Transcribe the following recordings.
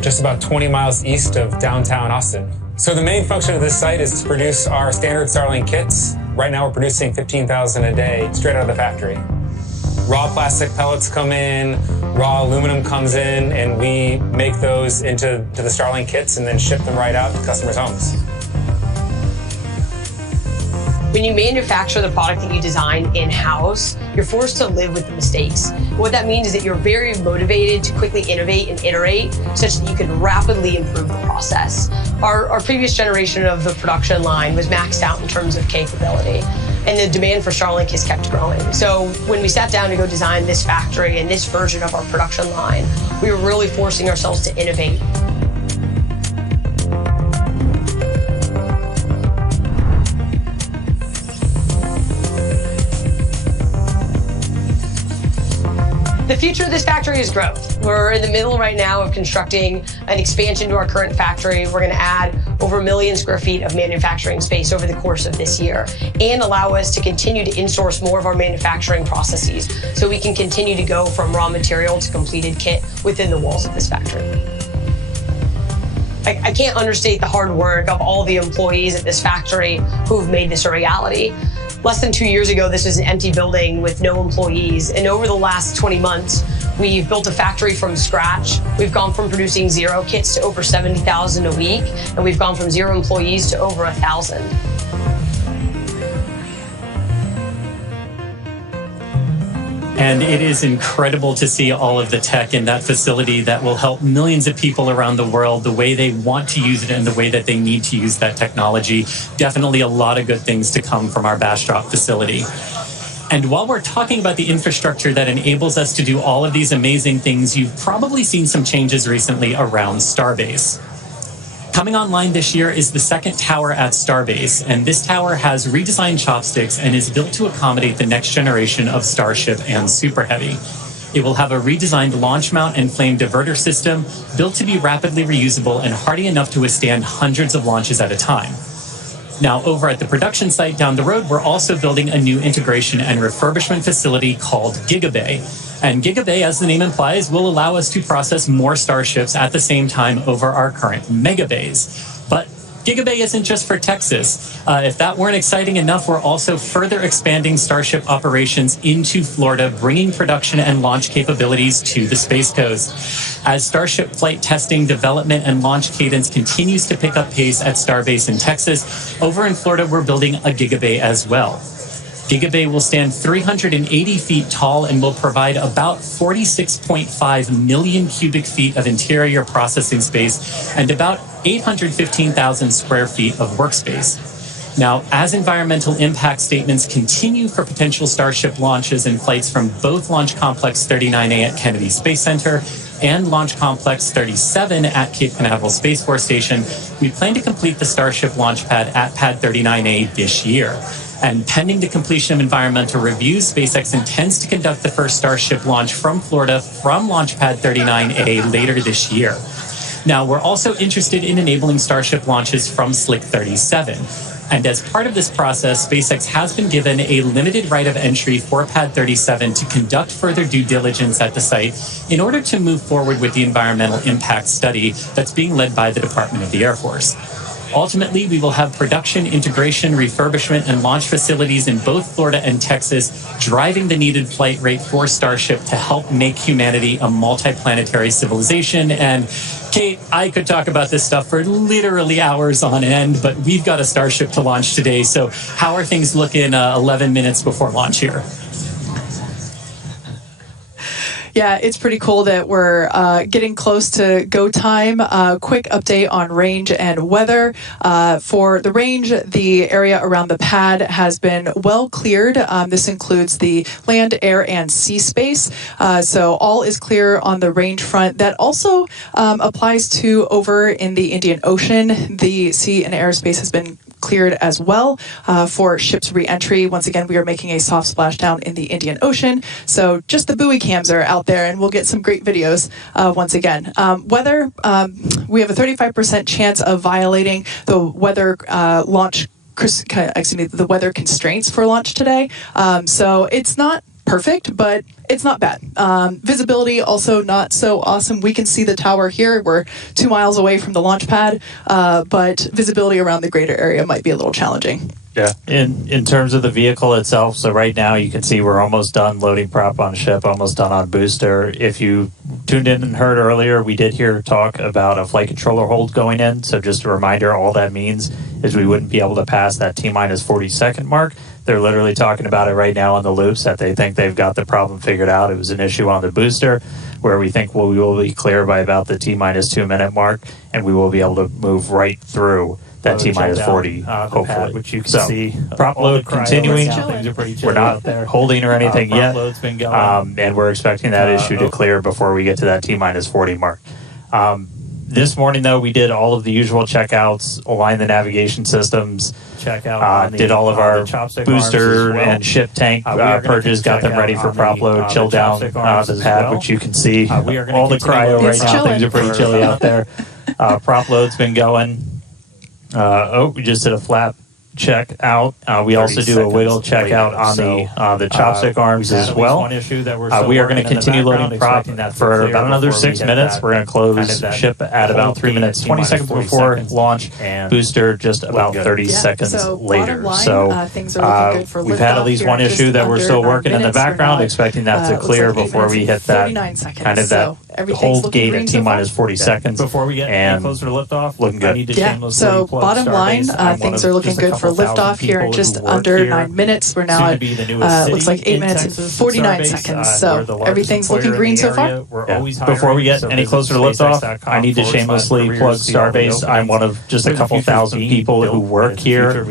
just about 20 miles east of downtown Austin. So the main function of this site is to produce our standard Starlink kits. Right now we're producing 15,000 a day straight out of the factory. Raw plastic pellets come in, raw aluminum comes in, and we make those into the Starlink kits and then ship them right out to customers' homes. When you manufacture the product that you design in-house, you're forced to live with the mistakes. What that means is that you're very motivated to quickly innovate and iterate such that you can rapidly improve the process. Our previous generation of the production line was maxed out in terms of capability, and the demand for Starlink has kept growing. So when we sat down to go design this factory and this version of our production line, we were really forcing ourselves to innovate. The future of this factory is growth. We're in the middle right now of constructing an expansion to our current factory. We're going to add over 1 million square feet of manufacturing space over the course of this year and allow us to continue to insource more of our manufacturing processes so we can continue to go from raw material to completed kit within the walls of this factory. I can't understate the hard work of all the employees at this factory who've made this a reality. Less than 2 years ago, this was an empty building with no employees. And over the last 20 months, we've built a factory from scratch. We've gone from producing 0 kits to over 70,000 a week. And we've gone from 0 employees to over 1,000. And it is incredible to see all of the tech in that facility that will help millions of people around the world the way they want to use it and the way that they need to use that technology. Definitely a lot of good things to come from our Bastrop facility. And while we're talking about the infrastructure that enables us to do all of these amazing things, you've probably seen some changes recently around Starbase. Coming online this year is the second tower at Starbase, and this tower has redesigned chopsticks and is built to accommodate the next generation of Starship and Super Heavy. It will have a redesigned launch mount and flame diverter system built to be rapidly reusable and hardy enough to withstand hundreds of launches at a time. Now, over at the production site down the road, we're also building a new integration and refurbishment facility called Gigabay. And Gigabay, as the name implies, will allow us to process more Starships at the same time over our current Megabays. But Gigabay isn't just for Texas. If that weren't exciting enough, we're also further expanding Starship operations into Florida, bringing production and launch capabilities to the Space Coast. As Starship flight testing, development, and launch cadence continues to pick up pace at Starbase in Texas, over in Florida, we're building a Gigabay as well. Gigabay will stand 380 feet tall and will provide about 46.5 million cubic feet of interior processing space and about 815,000 square feet of workspace. Now, as environmental impact statements continue for potential Starship launches and flights from both Launch Complex 39A at Kennedy Space Center and Launch Complex 37 at Cape Canaveral Space Force Station, we plan to complete the Starship launch pad at Pad 39A this year. And pending the completion of environmental reviews, SpaceX intends to conduct the first Starship launch from Florida from Launchpad 39A later this year. Now, we're also interested in enabling Starship launches from Slick 37. And as part of this process, SpaceX has been given a limited right of entry for Pad 37 to conduct further due diligence at the site in order to move forward with the environmental impact study that's being led by the Department of the Air Force. Ultimately, we will have production, integration, refurbishment, and launch facilities in both Florida and Texas, driving the needed flight rate for Starship to help make humanity a multiplanetary civilization. And Kate, I could talk about this stuff for literally hours on end, but we've got a Starship to launch today. So how are things looking 11 minutes before launch here? Yeah, it's pretty cool that we're getting close to go time. Quick update on range and weather. For the range, the area around the pad has been well cleared. This includes the land, air, and sea space. So all is clear on the range front. That also applies to over in the Indian Ocean. The sea and airspace has been cleared as well for ships re-entry. Once again, we are making a soft splashdown in the Indian Ocean. So just the buoy cams are out there and we'll get some great videos once again. Weather, we have a 35% chance of violating the weather the weather constraints for launch today. So it's not perfect, but it's not bad. Visibility also not so awesome. We can see the tower here. We're 2 miles away from the launch pad, but visibility around the greater area might be a little challenging. Yeah. In terms of the vehicle itself, so right now you can see we're almost done loading prop on ship, almost done on booster. If you tuned in and heard earlier, we did hear talk about a flight controller hold going in. So just a reminder, all that means is we wouldn't be able to pass that T-minus 40-second mark. They're literally talking about it right now on the loops that they think they've got the problem figured out. It was an issue on the booster where we think we will be clear by about the T-minus 2-minute mark, and we will be able to move right through that T-minus 40, hopefully. Pad, which you can see. Prop load continuing. We're not holding or anything yet. Load's been going. And we're expecting that issue to clear before we get to that T-minus 40 mark. This morning, though, we did all of the usual checkouts, aligned the navigation systems, did all of our booster and ship tank purges, got them ready for prop load, chill down the pad, which you can see. All the cryo right now, things are pretty chilly out there. Prop load's been going. We just did a flap check out. We also do a wiggle check out on the chopstick arms as well. We are going to continue loading prop for about another 6 minutes. We're going to close ship at about 3 minutes, 20 seconds before launch. Booster just about 30 seconds later. So we've had at least one issue that we're still working in the background, expecting that to clear before we hit that kind of that hold gate at T-minus 40 seconds. Before we get any closer to liftoff, looking good. So bottom line, things are looking good for liftoff here in just under 9 minutes. We're now at looks like 8 minutes and 49 seconds. So everything's looking green so far. Before we get any closer to liftoff, I need to shamelessly plug Starbase. I'm one of just a couple thousand people who work here.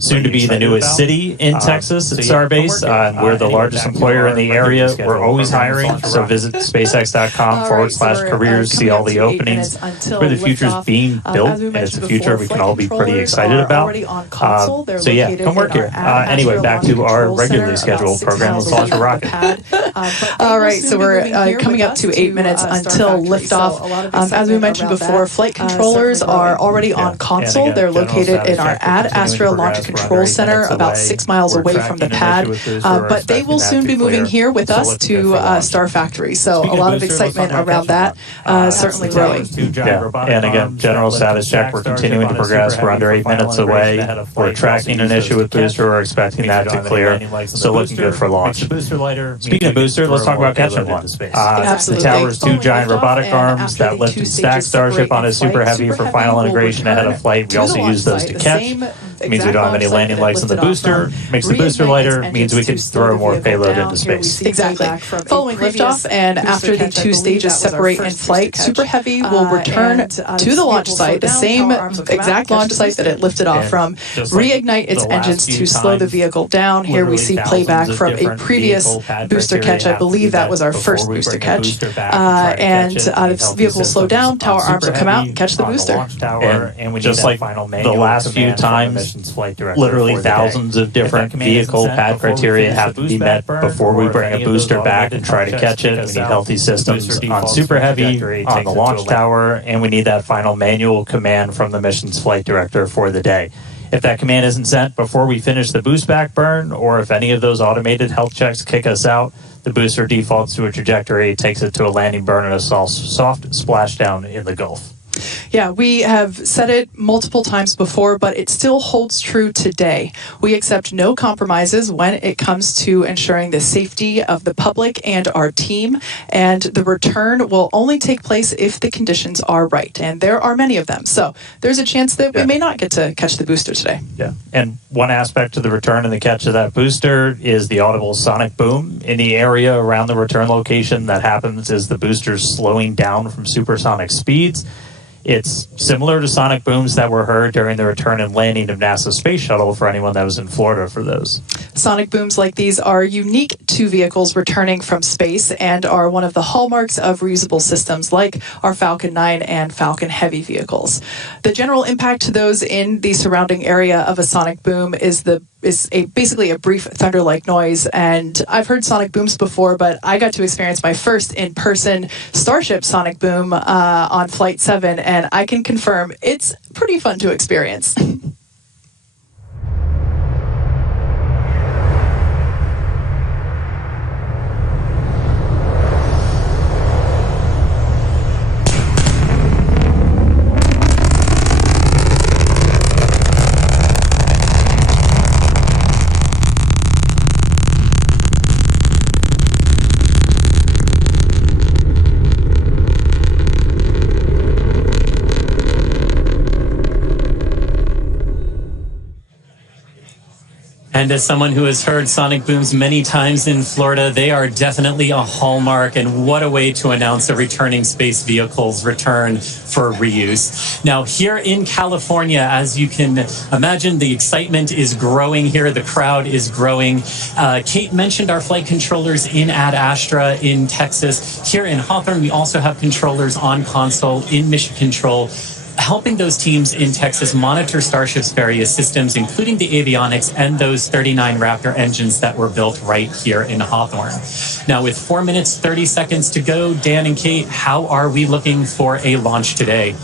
Soon to be the newest city in Texas at Starbase. We're the largest employer in the area. We're always hiring. So visit SpaceX.com/careers, see all the openings where the future is being built, and it's a future we can all be pretty excited about. So yeah, come work here. Anyway, back to our regularly scheduled program. Let's launch a rocket. All right, so we're coming up to 8 minutes until liftoff. As we mentioned before, flight controllers are already on console. They're located in our Ad Astra Launch Control Center, about 6 miles away from the pad. But they will soon be moving here with us to Star Factory. So a lot of excitement around that, certainly growing. Yeah, and again, general status check. We're continuing to progress. We're under 8 minutes away. We're tracking an issue with booster. We're expecting that to clear. Still looking good for launch. Speaking of booster, let's talk about catching one. The tower's 2 giant robotic arms that lift and stack Starship on a Super Heavy for final integration ahead of flight. We also use those to catch. It means we don't have any landing lights on the booster. Makes the booster lighter. Means we can throw more payload into space. Exactly. Following liftoff and after the 2 stages separate in flight, Super Heavy will return to the launch site, the same exact launch site that it lifted off from, reignite its engines to slow the vehicle down. Here we see playback from a previous booster catch. I believe that was our first booster catch. And the vehicle will slow down, tower arms will come out and catch the booster. And just like the last few times, literally thousands of different vehicle pad criteria have to be met before we bring a booster back and try to catch it. We need healthy systems on Super Heavy, on the launch tower, and we need that final manual command from the mission's flight director for the day. If that command isn't sent before we finish the boost back burn, or if any of those automated health checks kick us out, the booster defaults to a trajectory, takes it to a landing burn and a soft splashdown in the Gulf. Yeah, we have said it multiple times before, but it still holds true today. We accept no compromises when it comes to ensuring the safety of the public and our team, and the return will only take place if the conditions are right, and there are many of them. So there's a chance that we may not get to catch the booster today. Yeah, and one aspect of the return and the catch of that booster is the audible sonic boom in the area around the return location that happens as the booster's slowing down from supersonic speeds. It's similar to sonic booms that were heard during the return and landing of NASA's space shuttle for anyone that was in Florida for those. Sonic booms like these are unique to vehicles returning from space and are one of the hallmarks of reusable systems like our Falcon 9 and Falcon Heavy vehicles. The general impact to those in the surrounding area of a sonic boom is basically a brief thunder-like noise. And I've heard sonic booms before, but I got to experience my first in-person Starship sonic boom on Flight 7, and I can confirm it's pretty fun to experience. And as someone who has heard sonic booms many times in Florida, they are definitely a hallmark, and what a way to announce a returning space vehicle's return for reuse. Now, here in California, as you can imagine, the excitement is growing here. The crowd is growing. Kate mentioned our flight controllers in Ad Astra in Texas. Here in Hawthorne, we also have controllers on console in Mission Control, helping those teams in Texas monitor Starship's various systems, including the avionics and those 39 Raptor engines that were built right here in Hawthorne. Now, with 4 minutes, 30 seconds to go, Dan and Kate, how are we looking for a launch today?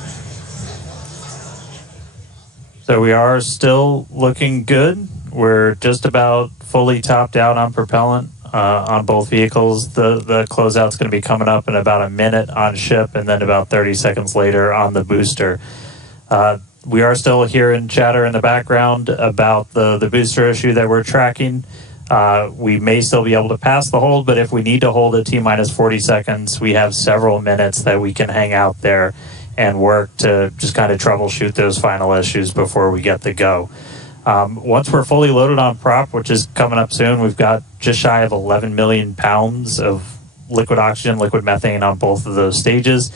So we are still looking good. We're just about fully topped out on propellant on both vehicles. The closeout's going to be coming up in about a minute on ship, and then about 30 seconds later on the booster. We are still hearing chatter in the background about the booster issue that we're tracking. We may still be able to pass the hold, but if we need to hold at T-minus 40 seconds, we have several minutes that we can hang out there and work to just kind of troubleshoot those final issues before we get the go. Once we're fully loaded on prop, which is coming up soon, we've got just shy of 11 million pounds of liquid oxygen, liquid methane on both of those stages.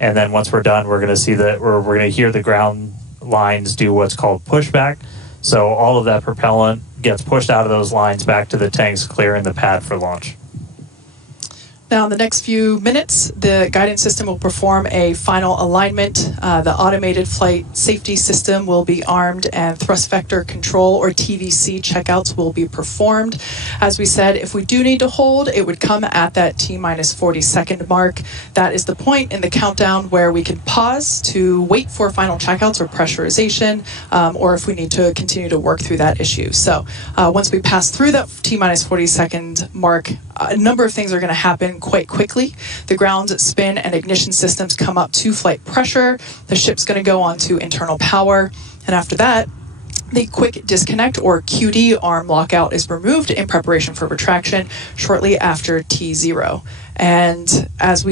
And then once we're done, we're going to see that we're going to hear the ground lines do what's called pushback. So all of that propellant gets pushed out of those lines back to the tanks, clearing the pad for launch. Now, in the next few minutes, the guidance system will perform a final alignment. The automated flight safety system will be armed, and thrust vector control, or TVC, checkouts will be performed. As we said, if we do need to hold, it would come at that T-minus 40 second mark. That is the point in the countdown where we can pause to wait for final checkouts or pressurization, or if we need to continue to work through that issue. So once we pass through that T-minus 40 second mark, a number of things are going to happen quite quickly. The ground spin and ignition systems come up to flight pressure. The ship's going to go on to internal power. And after that, the quick disconnect, or QD, arm lockout is removed in preparation for retraction shortly after T0. And once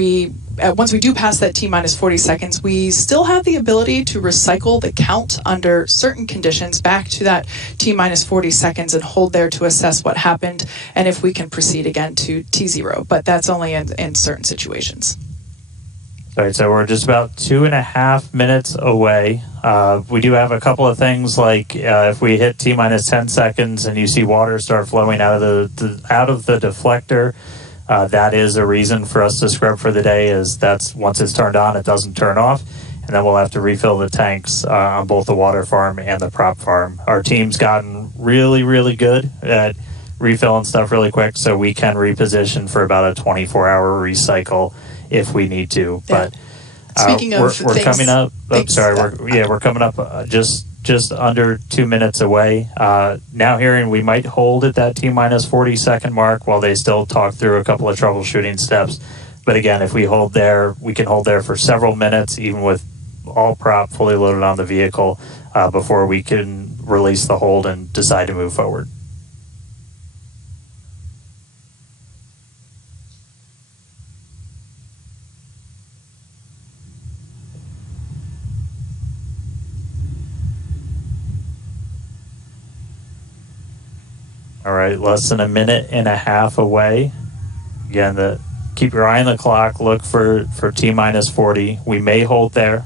we do pass that T-minus 40 seconds, we still have the ability to recycle the count under certain conditions back to that T-minus 40 seconds and hold there to assess what happened and if we can proceed again to T0. But that's only in certain situations. All right, so we're just about 2.5 minutes away. We do have a couple of things, like if we hit T-minus 10 seconds and you see water start flowing out of the deflector, that is a reason for us to scrub for the day, is that's once it's turned on, it doesn't turn off, and then we'll have to refill the tanks on both the water farm and the prop farm. Our team's gotten really, really good at refilling stuff really quick, so we can reposition for about a 24-hour recycle if we need to. Yeah. But Speaking of we're things, coming up. We're coming up just under 2 minutes away. Now hearing we might hold at that T-minus 40 second mark while they still talk through a couple of troubleshooting steps. But again, if we hold there, we can hold there for several minutes, even with all prop fully loaded on the vehicle, before we can release the hold and decide to move forward. All right, less than a minute and a half away. Again, keep your eye on the clock. Look for T-minus 40. We may hold there.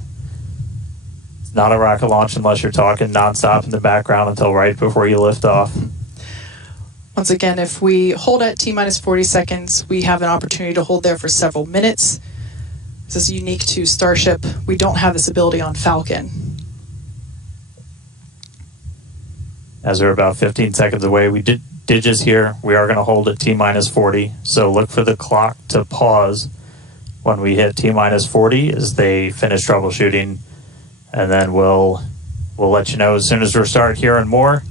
It's not a rocket launch unless you're talking nonstop in the background until right before you lift off. Once again, if we hold at T-minus 40 seconds, we have an opportunity to hold there for several minutes. This is unique to Starship. We don't have this ability on Falcon. As we're about 15 seconds away, we did just hear we are going to hold at T-minus 40. So look for the clock to pause when we hit T-minus 40 as they finish troubleshooting. And then we'll let you know as soon as we start hearing more,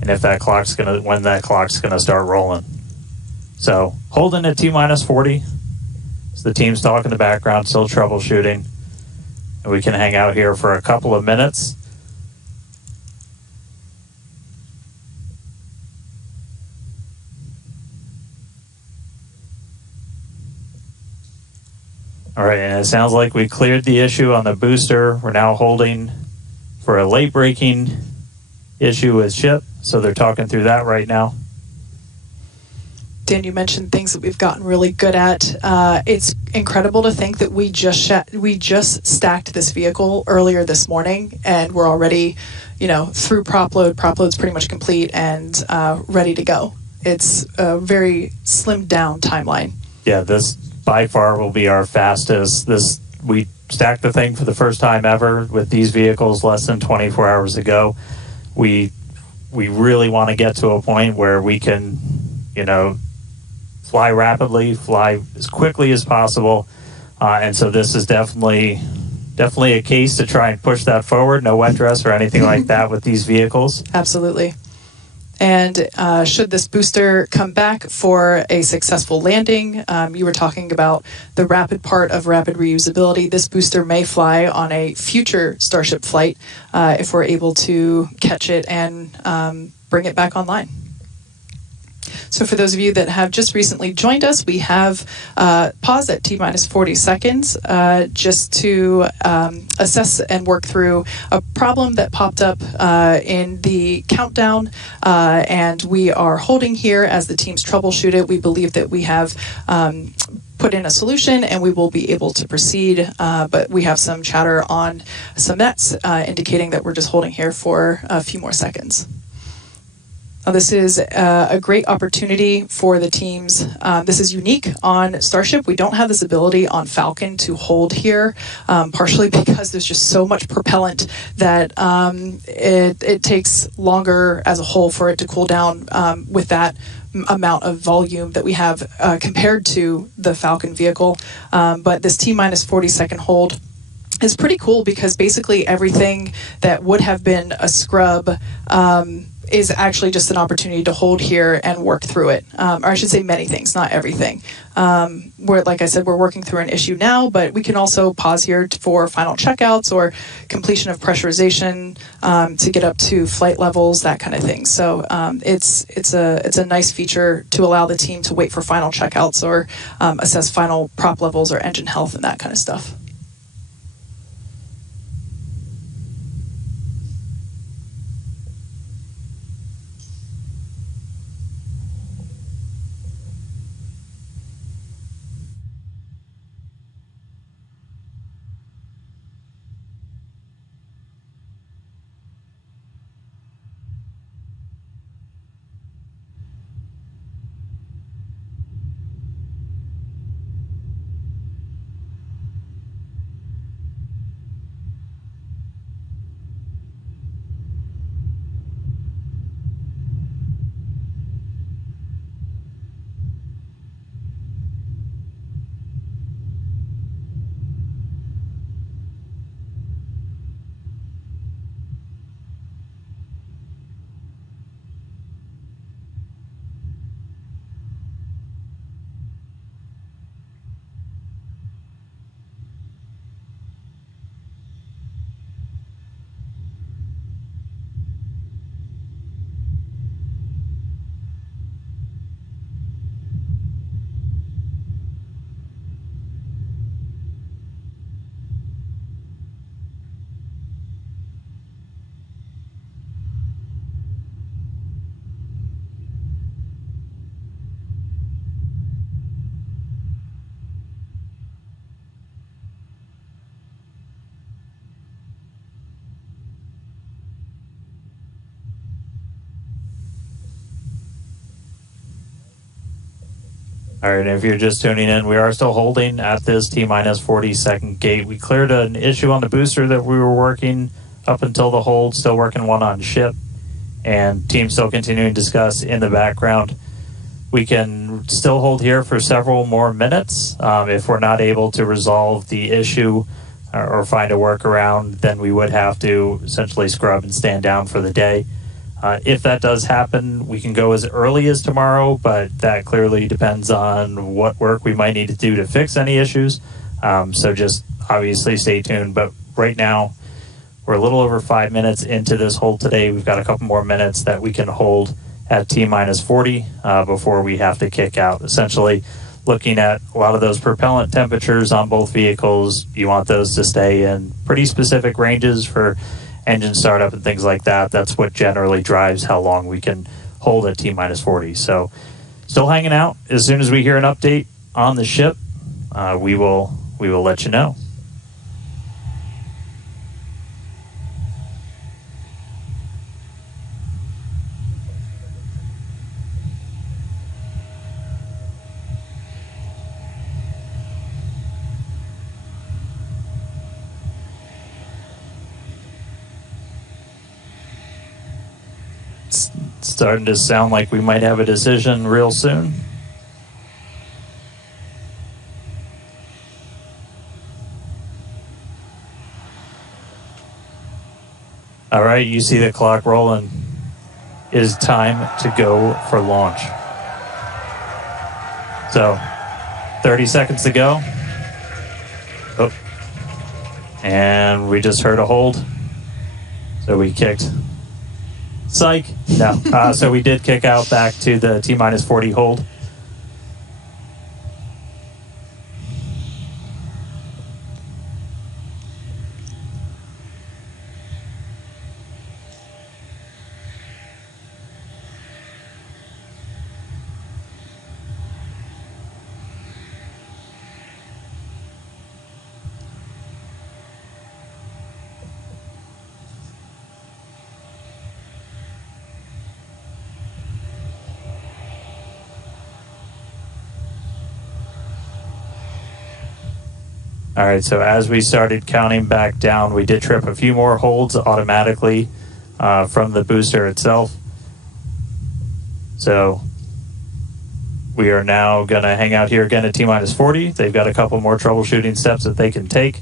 and if when that clock's gonna start rolling. So holding at T-minus 40. So the team's talking in the background, still troubleshooting. And we can hang out here for a couple of minutes. All right, and it sounds like we cleared the issue on the booster. We're now holding for a late breaking issue with ship. So they're talking through that right now. Dan, you mentioned things that we've gotten really good at. It's incredible to think that we just stacked this vehicle earlier this morning, and we're already, through prop load. Prop load's pretty much complete and ready to go. It's a very slimmed down timeline. Yeah, this by far will be our fastest. We stacked the thing for the first time ever with these vehicles less than 24 hours ago. We really want to get to a point where we can, fly rapidly, fly as quickly as possible. And so this is definitely a case to try and push that forward. No wet dress or anything like that with these vehicles. Absolutely. And should this booster come back for a successful landing, you were talking about the rapid part of rapid reusability. This booster may fly on a future Starship flight if we're able to catch it and bring it back online. So for those of you that have just recently joined us, we have paused at T-minus 40 seconds just to assess and work through a problem that popped up in the countdown, and we are holding here as the teams troubleshoot it. We believe that we have put in a solution and we will be able to proceed, but we have some chatter on some nets indicating that we're just holding here for a few more seconds. This is a great opportunity for the teams. This is unique on Starship. We don't have this ability on Falcon to hold here, partially because there's just so much propellant that it takes longer as a whole for it to cool down with that amount of volume that we have compared to the Falcon vehicle. But this T-minus 40 second hold is pretty cool because basically everything that would have been a scrub is actually just an opportunity to hold here and work through it. Or I should say many things, not everything. Like I said, we're working through an issue now, but we can also pause here for final checkouts or completion of pressurization to get up to flight levels, that kind of thing. So it's a nice feature to allow the team to wait for final checkouts or assess final prop levels or engine health and that kind of stuff. All right, if you're just tuning in, we are still holding at this T-minus 40 second gate. We cleared an issue on the booster that we were working up until the hold, still working one on ship, and team still continuing to discuss in the background. We can still hold here for several more minutes. If we're not able to resolve the issue or find a workaround, then we would have to essentially scrub and stand down for the day. If that does happen, we can go as early as tomorrow, but that clearly depends on what work we might need to do to fix any issues. So just obviously stay tuned. But right now, we're a little over 5 minutes into this hold today. We've got a couple more minutes that we can hold at T-minus 40 before we have to kick out. Essentially, looking at a lot of those propellant temperatures on both vehicles, you want those to stay in pretty specific ranges for engine startup and things like that. That's what generally drives how long we can hold at T-minus 40. So still hanging out. As soon as we hear an update on the ship, we will let you know. It's starting to sound like we might have a decision real soon. All right, you see the clock rolling. It is time to go for launch. So, 30 seconds to go. Oh. And we just heard a hold. So we kicked. Psych. No. So we did kick out back to the T-minus 40 hold. All right, so as we started counting back down, we did trip a few more holds automatically from the booster itself. So we are now going to hang out here again at T-minus 40. They've got a couple more troubleshooting steps that they can take.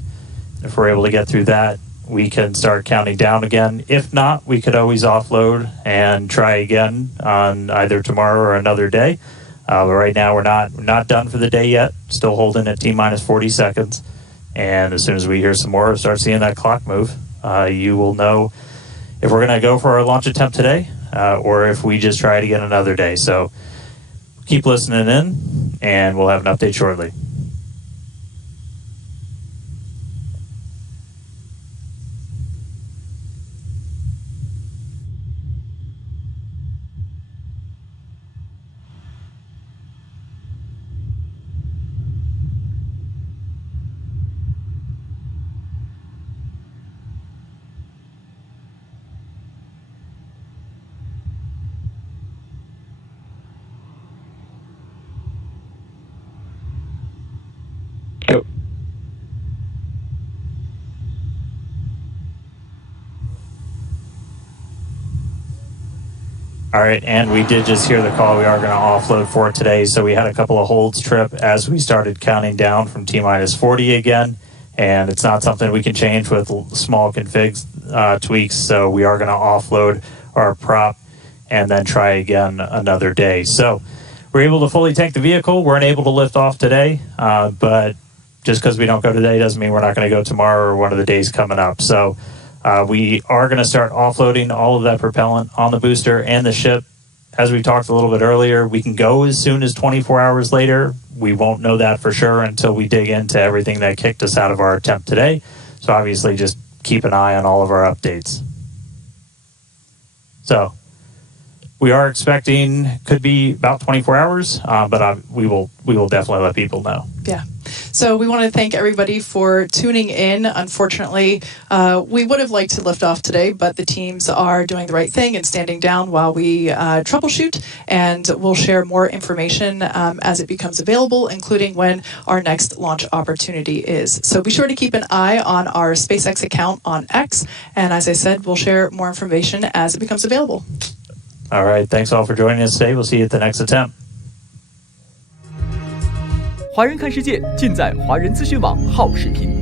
If we're able to get through that, we can start counting down again. If not, we could always offload and try again on either tomorrow or another day. But right now, we're not done for the day yet. Still holding at T-minus 40 seconds. And as soon as we hear some more, start seeing that clock move, you will know if we're going to go for our launch attempt today or if we just try it again another day. So keep listening in, and we'll have an update shortly. All right, and we did just hear the call. We are going to offload for today. So we had a couple of holds trip as we started counting down from T-minus 40 again. And it's not something we can change with small config tweaks. So we are going to offload our prop and then try again another day. So we're able to fully tank the vehicle. We're unable to lift off today. But just because we don't go today doesn't mean we're not going to go tomorrow or one of the days coming up. So we are going to start offloading all of that propellant on the booster and the ship. As we talked a little bit earlier, we can go as soon as 24 hours later. We won't know that for sure until we dig into everything that kicked us out of our attempt today. So obviously just keep an eye on all of our updates. So we are expecting could be about 24 hours, but we will definitely let people know. Yeah. So we want to thank everybody for tuning in. Unfortunately, we would have liked to lift off today, but the teams are doing the right thing and standing down while we troubleshoot, and we'll share more information as it becomes available, including when our next launch opportunity is. So be sure to keep an eye on our SpaceX account on X, and as I said, we'll share more information as it becomes available. All right. Thanks all for joining us today. We'll see you at the next attempt. 华人看世界，尽在华人资讯网好视频。